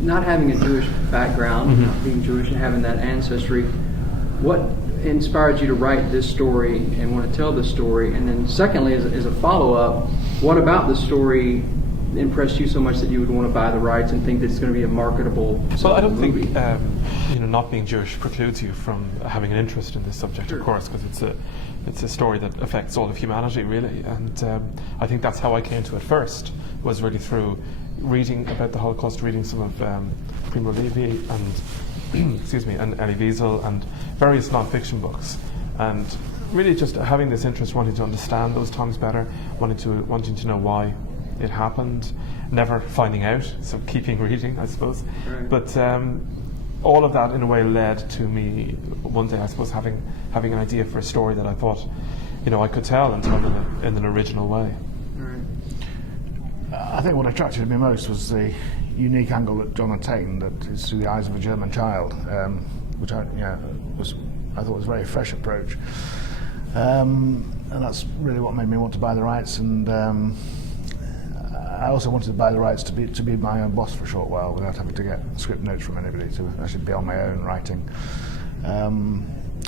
not having a Jewish background, not being Jewish and having that ancestry, what inspired you to write this story and want to tell this story? And then secondly, as a follow-up, what about the story impressed you so much that you would want to buy the rights and think that it's going to be a marketable Well, I don't movie? think not being Jewish precludes you from having an interest in this subject, Sure. of course, because it's a story that affects all of humanity, really. And I think that's how I came to it first, was really through reading about the Holocaust, reading some of Primo Levi and excuse me, and Elie Wiesel and various non-fiction books, and really just having this interest, wanting to understand those times better, wanting to know why it happened, never finding out, so keeping reading, I suppose. Right. But all of that in a way led to me one day, I suppose, having an idea for a story that I thought, I could tell and tell in an original way. Right. I think what attracted me most was the unique angle that John had taken, that is through the eyes of a German child, which I thought was a very fresh approach. And that's really what made me want to buy the rights. And I also wanted to buy the rights to be my own boss for a short while without having to get script notes from anybody, to actually be on my own writing.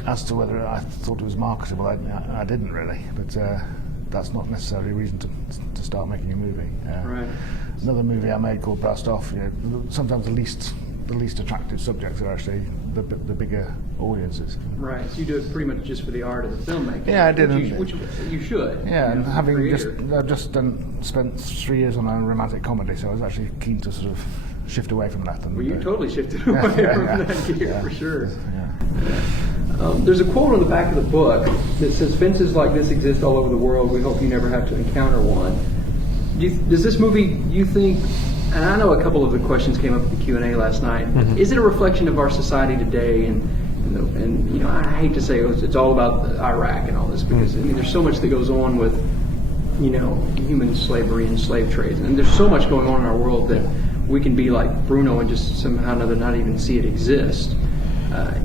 As to whether I thought it was marketable, I didn't really, but that's not necessarily a reason to start making a movie. Right. Another movie I made called Blast Off, sometimes the least attractive subjects are actually the bigger audiences. Right. So you do it pretty much just for the art of the filmmaking. Yeah, I did. Which you should. Yeah, and having creator. I've just spent 3 years on a romantic comedy, so I was actually keen to sort of shift away from that. And, Well, you totally shifted away from that gear, for sure. Yeah. There's a quote on the back of the book that says, "Fences like this exist all over the world. We hope you never have to encounter one." Does this movie, you think, and I know a couple of the questions came up at the Q&A last night, is it a reflection of our society today? And I hate to say it's all about Iraq and all this, because there's so much that goes on with human slavery and slave trades, and there's so much going on in our world that we can be like Bruno and just somehow or another not even see it exist.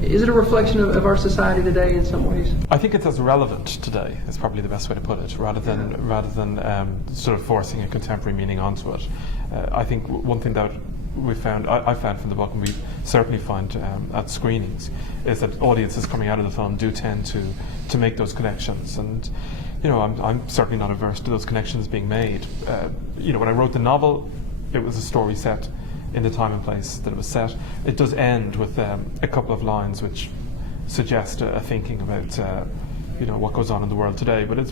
Is it a reflection of our society today in some ways? I think it's as relevant today, is probably the best way to put it, rather than sort of forcing a contemporary meaning onto it. I think one thing that I found from the book, and we certainly find at screenings, is that audiences coming out of the film do tend to make those connections. And I'm certainly not averse to those connections being made. When I wrote the novel, it was a story set in the time and place that it was set. It does end with a couple of lines which suggest a thinking about what goes on in the world today. But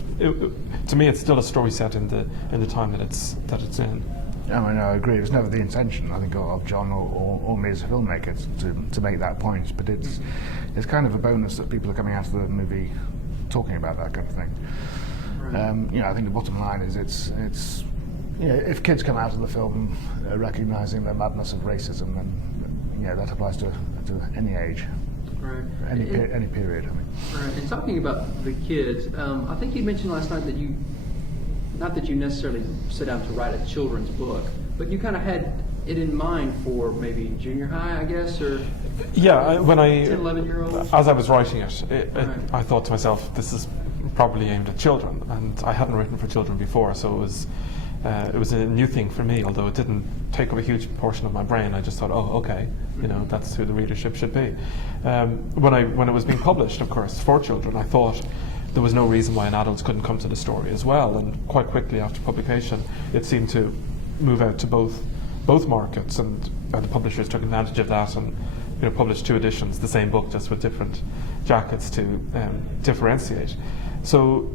to me, it's still a story set in the time that it's in. I agree. It was never the intention, I think, of John or me as a filmmaker to make that point. But it's kind of a bonus that people are coming out of the movie talking about that kind of thing. Right. I think the bottom line is it's if kids come out of the film recognising the madness of racism, then that applies to any age, right? Any period. Right. And talking about the kids, I think you mentioned last night that not that you necessarily set out to write a children's book, but you kind of had it in mind for maybe junior high, I guess, or when 10, 11-year-olds. As I was writing it, I thought to myself, this is probably aimed at children, and I hadn't written for children before, so it was a new thing for me, although it didn't take up a huge portion of my brain. I just thought, okay, that's who the readership should be. When it was being published, of course, for children, I thought there was no reason why an adult couldn't come to the story as well. And quite quickly after publication, it seemed to move out to both markets, and the publishers took advantage of that and published 2 editions, the same book, just with different jackets to differentiate. So,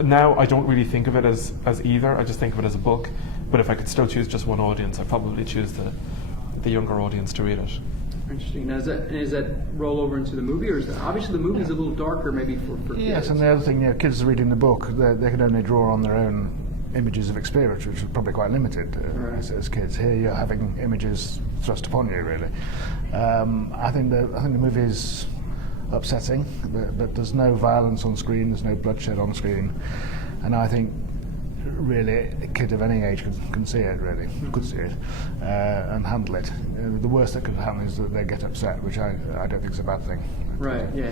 now I don't really think of it as either. I just think of it as a book. But if I could still choose just one audience, I'd probably choose the younger audience to read it. Interesting. Now, is that roll over into the movie, or is that, obviously the movie's a little darker maybe for kids? Yes, and the other thing, kids are reading the book, they can only draw on their own images of experience, which are probably quite limited as kids. Here you're having images thrust upon you, really. I think the movie is upsetting, but there's no violence on screen, there's no bloodshed on screen, and I think really a kid of any age can see it, really, could see it and handle it. The worst that could happen is that they get upset, which I don't think is a bad thing. Right, yeah.